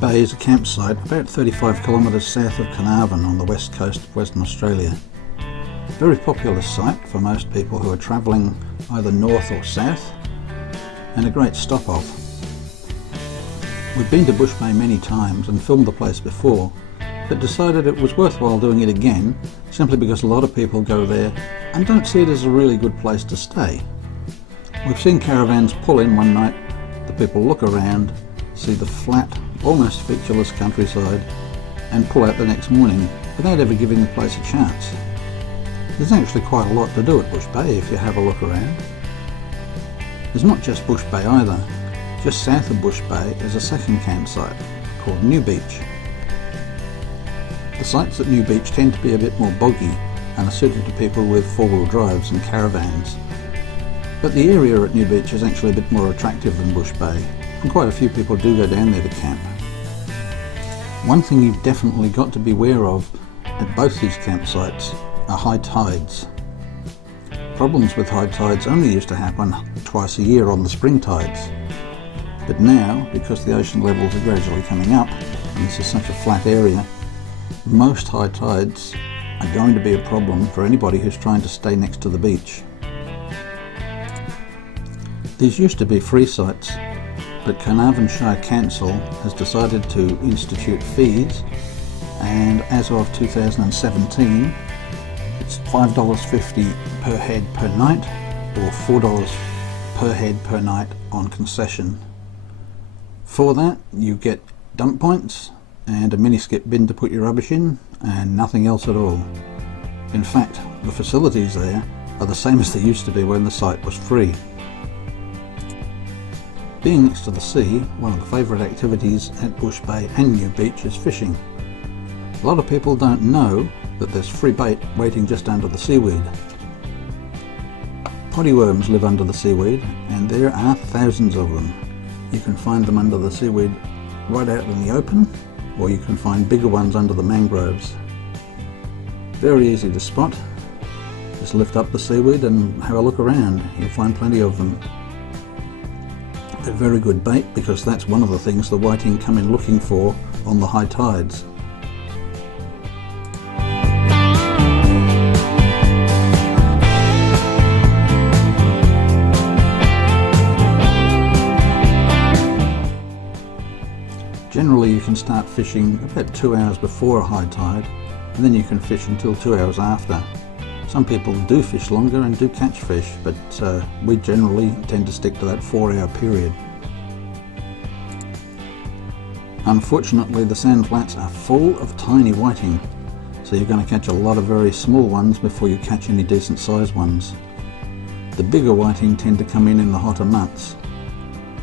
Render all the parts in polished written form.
Bay is a campsite about 35 kilometres south of Carnarvon on the west coast of Western Australia. A very popular site for most people who are travelling either north or south, and a great stop-off. We've been to Bush Bay many times and filmed the place before, but decided it was worthwhile doing it again simply because a lot of people go there and don't see it as a really good place to stay. We've seen caravans pull in one night, the people look around, see the flat, almost featureless countryside, and pull out the next morning without ever giving the place a chance. There's actually quite a lot to do at Bush Bay if you have a look around. There's not just Bush Bay either. Just south of Bush Bay is a second campsite called New Beach. The sites at New Beach tend to be a bit more boggy and are suited to people with four-wheel drives and caravans. But the area at New Beach is actually a bit more attractive than Bush Bay, and quite a few people do go down there to camp. One thing you've definitely got to be aware of at both these campsites are high tides. Problems with high tides only used to happen twice a year on the spring tides. But now, because the ocean levels are gradually coming up, and this is such a flat area, most high tides are going to be a problem for anybody who's trying to stay next to the beach. These used to be free sites, but Carnarvon Shire Council has decided to institute fees, and as of 2017 it's $5.50 per head per night, or $4 per head per night on concession. For that you get dump points and a mini skip bin to put your rubbish in, and nothing else at all. In fact, the facilities there are the same as they used to be when the site was free. Being next to the sea, one of the favourite activities at Bush Bay and New Beach is fishing. A lot of people don't know that there's free bait waiting just under the seaweed. Pottyworms live under the seaweed, and there are thousands of them. You can find them under the seaweed right out in the open, or you can find bigger ones under the mangroves. Very easy to spot. Just lift up the seaweed and have a look around. You'll find plenty of them. They're very good bait because that's one of the things the whiting come in looking for on the high tides. Generally you can start fishing about 2 hours before a high tide, and then you can fish until 2 hours after. Some people do fish longer and do catch fish, but we generally tend to stick to that 4-hour period. Unfortunately, the sand flats are full of tiny whiting, so you're going to catch a lot of very small ones before you catch any decent sized ones. The bigger whiting tend to come in the hotter months.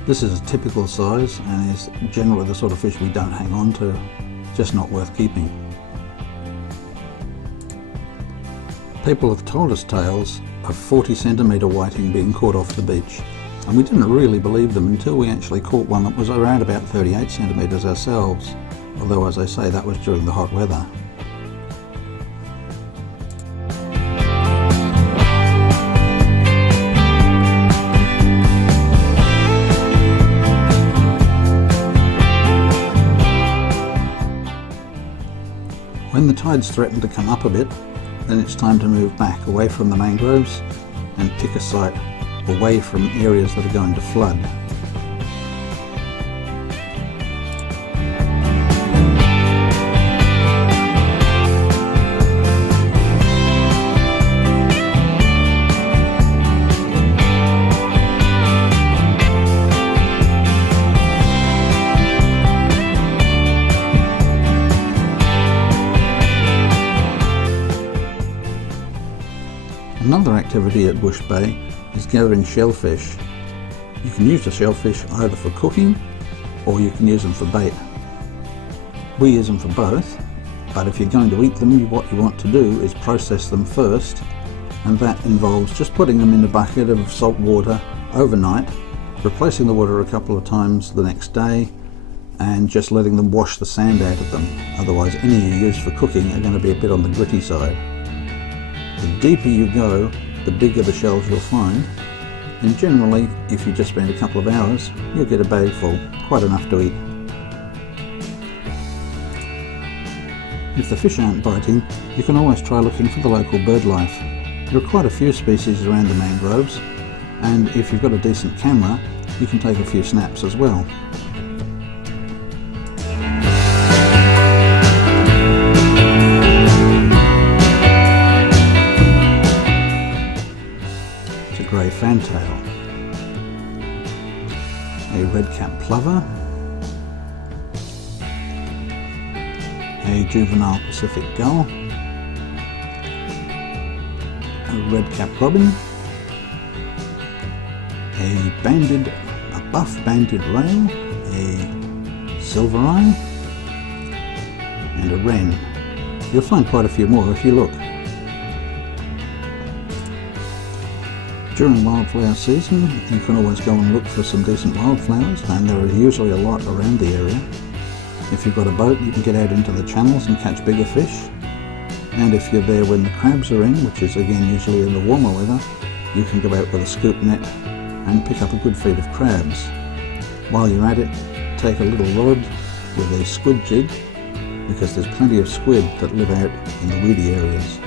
This is a typical size and is generally the sort of fish we don't hang on to, just not worth keeping. People have told us tales of 40cm whiting being caught off the beach, and we didn't really believe them until we actually caught one that was around about 38cm ourselves, although as I say that was during the hot weather. When the tides threaten to come up a bit, then it's time to move back away from the mangroves and pick a site away from areas that are going to flood. Another activity at Bush Bay is gathering shellfish. You can use the shellfish either for cooking or you can use them for bait. We use them for both, but if you're going to eat them, what you want to do is process them first, and that involves just putting them in a bucket of salt water overnight, replacing the water a couple of times the next day, and just letting them wash the sand out of them. Otherwise any you use for cooking are going to be a bit on the gritty side. The deeper you go, the bigger the shells you'll find, and generally if you just spend a couple of hours you'll get a bag full, quite enough to eat. If the fish aren't biting, you can always try looking for the local bird life. There are quite a few species around the mangroves, and if you've got a decent camera, you can take a few snaps as well. It's a grey fantail, a red-capped plover, a juvenile Pacific gull, a red-capped robin, a buff banded rail, a silver eye, and a wren. You'll find quite a few more if you look. During wildflower season, you can always go and look for some decent wildflowers, and there are usually a lot around the area. If you've got a boat, you can get out into the channels and catch bigger fish. And if you're there when the crabs are in, which is again usually in the warmer weather, you can go out with a scoop net and pick up a good feed of crabs. While you're at it, take a little rod with a squid jig, because there's plenty of squid that live out in the weedy areas.